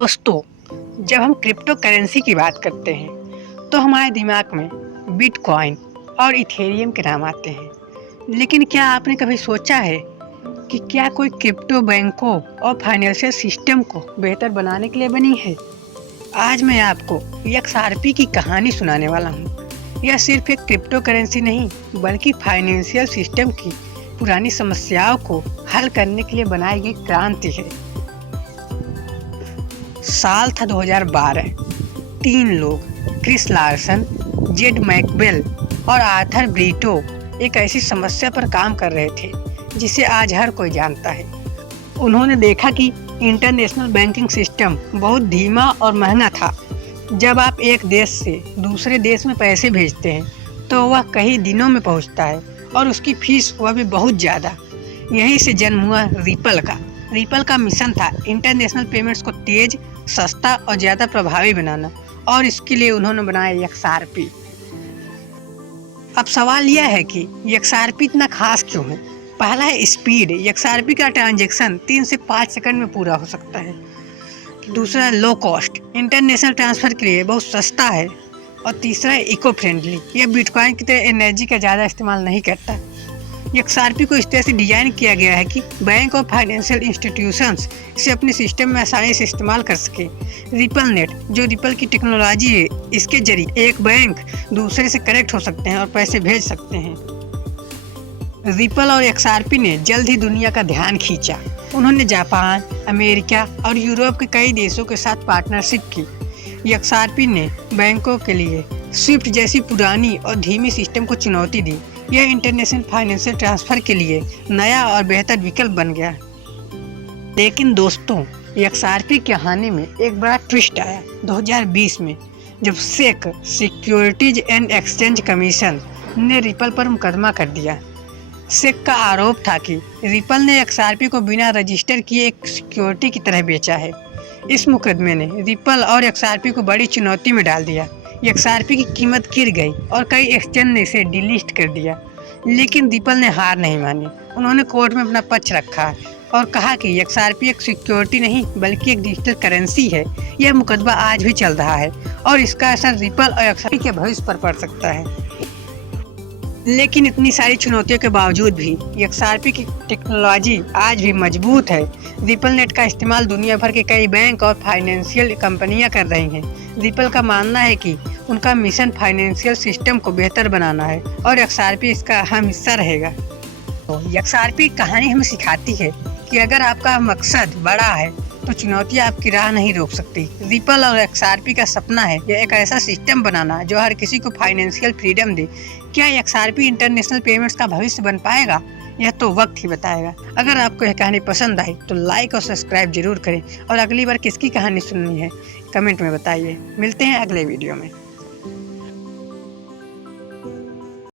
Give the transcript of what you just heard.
दोस्तों, जब हम क्रिप्टो करेंसी की बात करते हैं तो हमारे दिमाग में बिटकॉइन और इथेरियम के नाम आते हैं। लेकिन क्या आपने कभी सोचा है कि क्या कोई क्रिप्टो बैंकों और फाइनेंशियल सिस्टम को बेहतर बनाने के लिए बनी है? आज मैं आपको XRP की कहानी सुनाने वाला हूँ। यह सिर्फ एक क्रिप्टो करेंसी नहीं बल्कि फाइनेंशियल सिस्टम की पुरानी समस्याओं को हल करने के लिए बनाई गई क्रांति है। साल था 2012। 3 लोग क्रिस लार्सन, जेड मैकबेल और आर्थर ब्रीटो एक ऐसी समस्या पर काम कर रहे थे जिसे आज हर कोई जानता है। उन्होंने देखा कि इंटरनेशनल बैंकिंग सिस्टम बहुत धीमा और महंगा था। जब आप एक देश से दूसरे देश में पैसे भेजते हैं तो वह कई दिनों में पहुंचता है और उसकी फीस वह भी बहुत ज़्यादा। यहीं से जन्म हुआ रिपल का मिशन था इंटरनेशनल पेमेंट्स को तेज, सस्ता और ज़्यादा प्रभावी बनाना, और इसके लिए उन्होंने बनाया XRP। अब सवाल यह है कि XRP इतना खास क्यों है? पहला है स्पीड। XRP का ट्रांजैक्शन 3 से 5 सेकंड में पूरा हो सकता है। दूसरा है लो कॉस्ट, इंटरनेशनल ट्रांसफ़र के लिए बहुत सस्ता है। और तीसरा है इको फ्रेंडली, यह बिटकॉइन की तरह एनर्जी का ज़्यादा इस्तेमाल नहीं करता। XRP को इस तरह से डिज़ाइन किया गया है कि बैंक और फाइनेंशियल इंस्टीट्यूशंस इसे अपने सिस्टम में आसानी से इस्तेमाल कर सके। रिपल नेट, जो रिपल की टेक्नोलॉजी है, इसके जरिए एक बैंक दूसरे से कनेक्ट हो सकते हैं और पैसे भेज सकते हैं। रिपल और XRP ने जल्द ही दुनिया का ध्यान खींचा। उन्होंने जापान, अमेरिका और यूरोप के कई देशों के साथ पार्टनरशिप की। XRP ने बैंकों के लिए स्विफ्ट जैसी पुरानी और धीमी सिस्टम को चुनौती दी। यह इंटरनेशनल फाइनेंशियल ट्रांसफ़र के लिए नया और बेहतर विकल्प बन गया। लेकिन दोस्तों, XRP की कहानी में एक बड़ा ट्विस्ट आया 2020 में, जब सेक सिक्योरिटीज एंड एक्सचेंज कमीशन ने रिपल पर मुकदमा कर दिया। सेक का आरोप था कि रिपल ने XRP को बिना रजिस्टर किए एक सिक्योरिटी की तरह बेचा है। इस मुकदमे ने रिपल और XRP को बड़ी चुनौती में डाल दिया। XRP की कीमत गिर गई और कई एक्सचेंज ने इसे डिलीट कर दिया। लेकिन रिपल ने हार नहीं मानी। उन्होंने कोर्ट में अपना पक्ष रखा और कहा कि XRP एक सिक्योरिटी नहीं बल्कि एक डिजिटल करेंसी है। यह मुकदमा आज भी चल रहा है और इसका असर रिपल और XRP के भविष्य पर पड़ सकता है। लेकिन इतनी सारी चुनौतियों के बावजूद भी XRP की टेक्नोलॉजी आज भी मजबूत है। रिपल नेट का इस्तेमाल दुनिया भर के कई बैंक और फाइनेंशियल कंपनियां कर रही हैं। रिपल का मानना है कि उनका मिशन फाइनेंशियल सिस्टम को बेहतर बनाना है और XRP इसका अहम हिस्सा रहेगा। तो XRP कहानी हमें सिखाती है कि अगर आपका मकसद बड़ा है तो चुनौतियां आपकी राह नहीं रोक सकती। रिपल और XRP का सपना है यह एक ऐसा सिस्टम बनाना जो हर किसी को फाइनेंशियल फ्रीडम दे। क्या XRP इंटरनेशनल पेमेंट्स का भविष्य बन पाएगा? यह तो वक्त ही बताएगा। अगर आपको यह कहानी पसंद आई तो लाइक और सब्सक्राइब जरूर करें, और अगली बार किसकी कहानी सुननी है कमेंट में बताइए। मिलते हैं अगले वीडियो में।